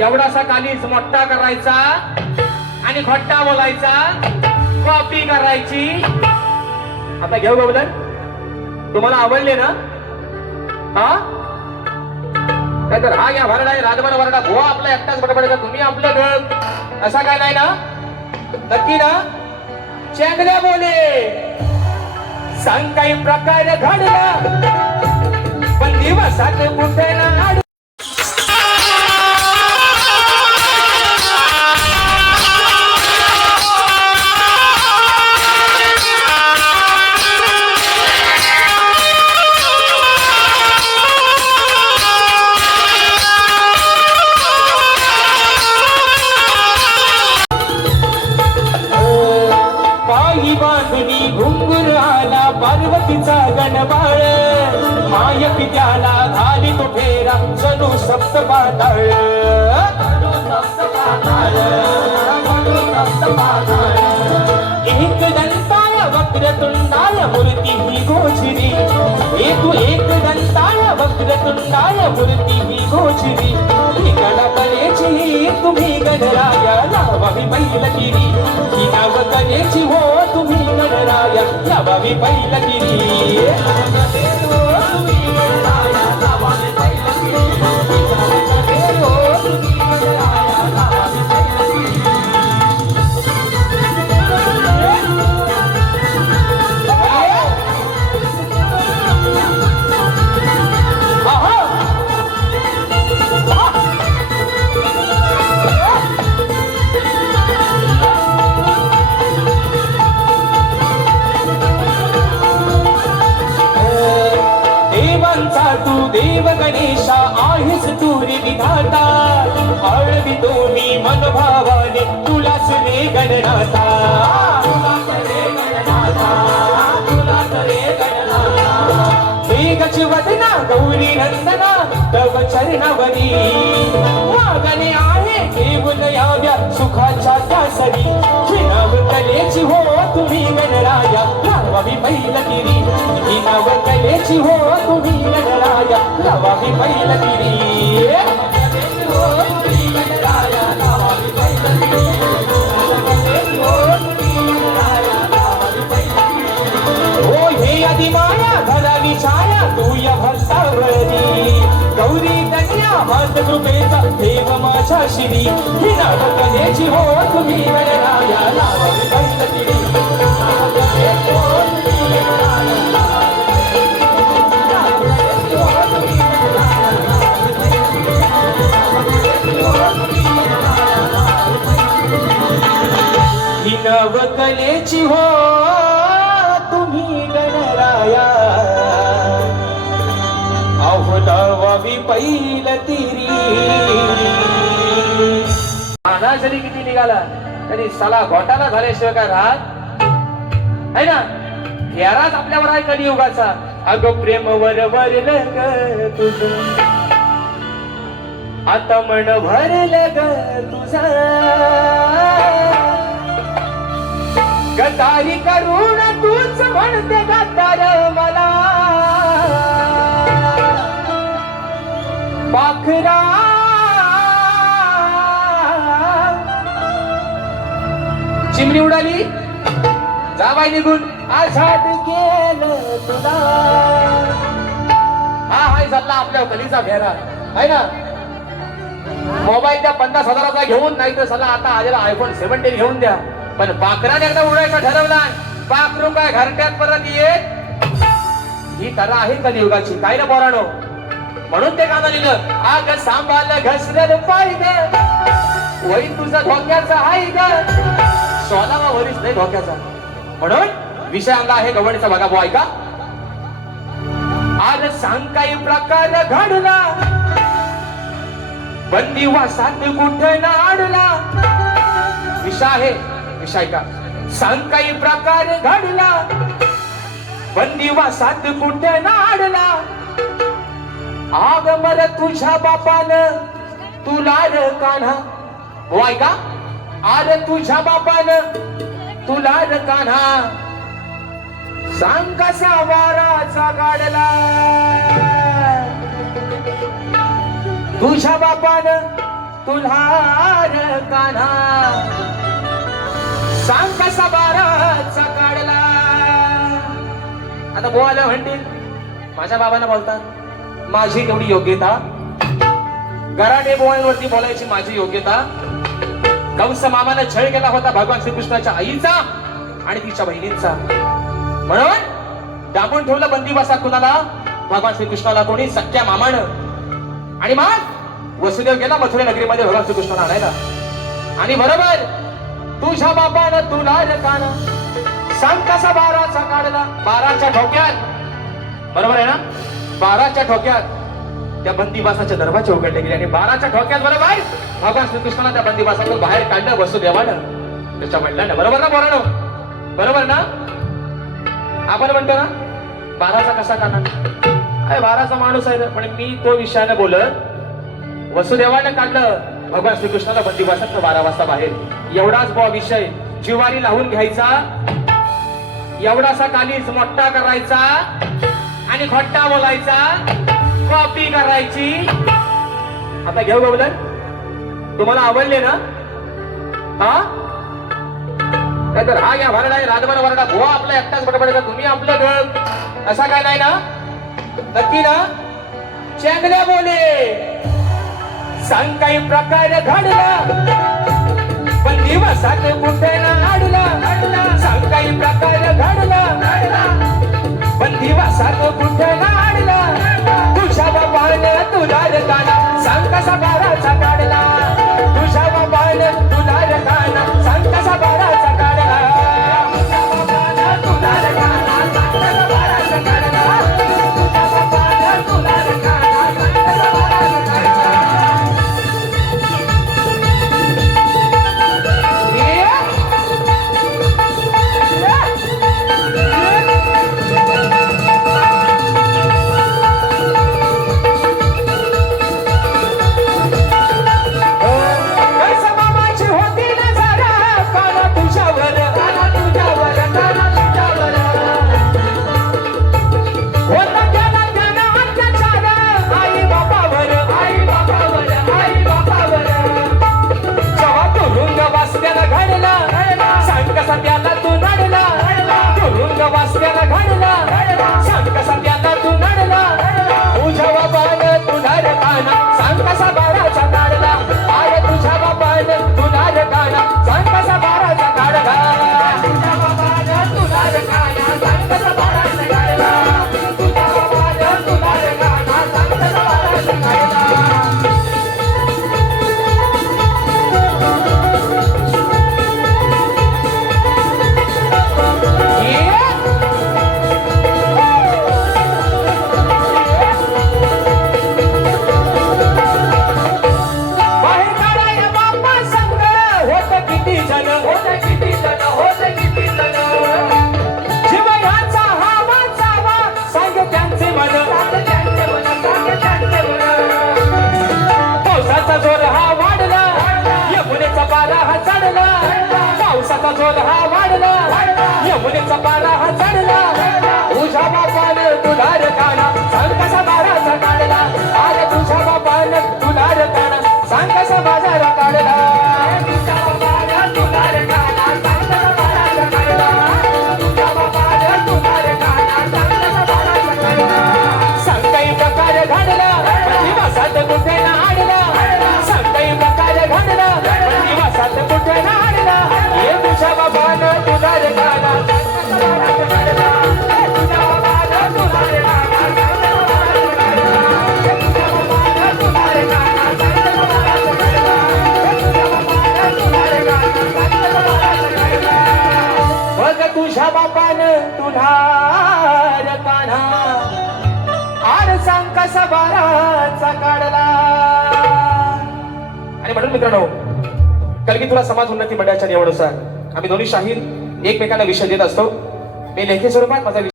एवढासा कालीच मोठा करायचा आणि खोट्टा बोलायचा कॉपी करायची. आता घेऊ का हो बदल तुम्हाला आवडले ना? हा? काय तर हा घ्या भरडा आहे राजभर भरडा भो हो, आपला एकटाच बडबडायचा तुम्ही आपलं घर. असा काय नाही ना? नक्की ना? चेंगल्या बोले. सांग काही प्रकार घडला. पण दिवसात कुठे ना गणबाळ माय पित्याला घाली तो फेरा. जणू सप्त पाताळ. एक दंताळ वक्रतुंडाळ मूर्ती ही गोचरी. एक एक दंताळ वक्रतुंडाळ मूर्ती ही गोचरी. ही गणकलेची तुम्ही गणराया लावावी पैलगिरी ही नाव कलेची हो तुम्ही गणराया लावावी पैलगिरी देवांचा तुरी विधाता आळवी तो मी मनभावाने तुला रे गणनाता वेगच वदना गौरी नंदना तव चरणावरी मागणे आहे देऊन याव्या सुखाच्या दासरी ही नाव हो तुम्ही गणराया. लावावी पैलगिरी ही नाव हो तुम्ही गणराया. लावावी पैलगिरी हो, गौरी कन्या मात कृपेचा देव माझ्या शिरी ही नाव कलेची हो तुम्ही गणराया लावावी पैलगिरी मानव कलेची हो तुम्ही गणराया. अहो नवावी पैल तिरी. माना जरी किती निघाला तरी सला घोटाला झाल्याशिवाय काय राहत? है ना? फेराच आपल्यावर आहे कधी युगाचा अगं प्रेम वर वरल ग तुझ. आता मन भरल ग तुझा. गदारी करून तूच म्हणते गद्दार मला. पाखरा. चिमणी उडाली. जा निघून. आझाद केलं तुला. हा हाय चालला आपल्या कलीचा फेरा. आहे ना? मोबाईल त्या पन्नास हजाराचा घेऊन नाही तर चला आता आलेला आयफोन सेव्हन्टीन घेऊन द्या. पण पाखराने एकदा उडायचा ठरवला पाखरू काय घरट्यात परत येत. ही तरा आहे कलियुगाची काय ना बोराणो म्हणून ते गाणं लिहिलं आग सांभाळ घसरल पाहिजे. वही तुझा धोक्याचा आहे ग सोलावा वरीच नाही धोक्याचा. म्हणून विषय आणला आहे गवणीचा बघा बुवा ऐका. आज सांग काही प्रकार घडला. बंदिवासात कुठे ना आडला विषय आहे विषय ऐका सांग काही प्रकार घडला. बंदिवासात कुठे नाडला? आग मर तुझ्या बापान तुला र कान्हा. हो ऐका आर तुझ्या बापान तुला र कान्हा. सांग कसा वाराचा गाडला. तुझ्या बापान तुला र कान्हा. सांग कसा बाराचा काढला आता बोवायला म्हणतील माझ्या बाबांना बोलतात माझी तेवढी योग्यता? गराडे बोवांवरती बोलायची माझी योग्यता? कंस मामानं छळ केला होता भगवान श्रीकृष्णाच्या आईचा आणि तिच्या बहिणींचा. म्हणून दाबून ठेवलं बंदीवासा कुणाला? भगवान श्रीकृष्णाला कोणी? सख्या मामानं. आणि मग वसुदेव गेला मथुरा नगरीमध्ये भगवान श्रीकृष्णाला आणायला. आणि बरोबर तुझ्या बापानं तुला कान सांग कसा बाराचा काढला. बाराच्या ठोक्यात. बरोबर आहे ना? बाराच्या ठोक्यात. त्या बंदिवासाच्या दरवाजे उघडले गेले आणि बाराच्या ठोक्यात बरोबर भगवान श्रीकृष्णाला त्या बंदिवासातून बाहेर काढलं वसुदेवानं त्याच्या वडिलांना बरोबर ना बोरानो बरोबर ना? आपण म्हणतो ना बाराचा कसा काढणार अरे बाराचा माणूस आहे पण मी तो विषयाने बोलत वसुदेवानं काढलं. भगवान श्रीकृष्णाला बंदिवासात बारा वाजता बाहेर. एवढाच बा विषय. जिवारी लावून घ्यायचा. एवढासा कालीच मोठा करायचा. आणि घट्टा बोलायचा. कॉपी करायची. आता घेऊ हो बोलन तुम्हाला आवडले ना? हा? काय तर हा घ्या भरडा राजभर भरडा भो आपला एकटाच बडबड तुम्ही आपलं घर. असा काय नाही ना? नक्की ना? चेंगल्या बोले. सांग काही प्रकार घडला. पण दिवसात कुठे ना अडला सांग काही प्रकार घडला. सध्याला वाचत्याला घडला. सांग कसा त्याला बापान तुला रे काना सांग कसा बाराचा काढला. आणि म्हणून मित्रांनो कलगी तुला समाज उन्नती मंडळाच्या निवडनुसार आम्ही दोन्ही शाहीर एकमेकांना विषय देत असतो. मी लेखी स्वरूपात माझा विषय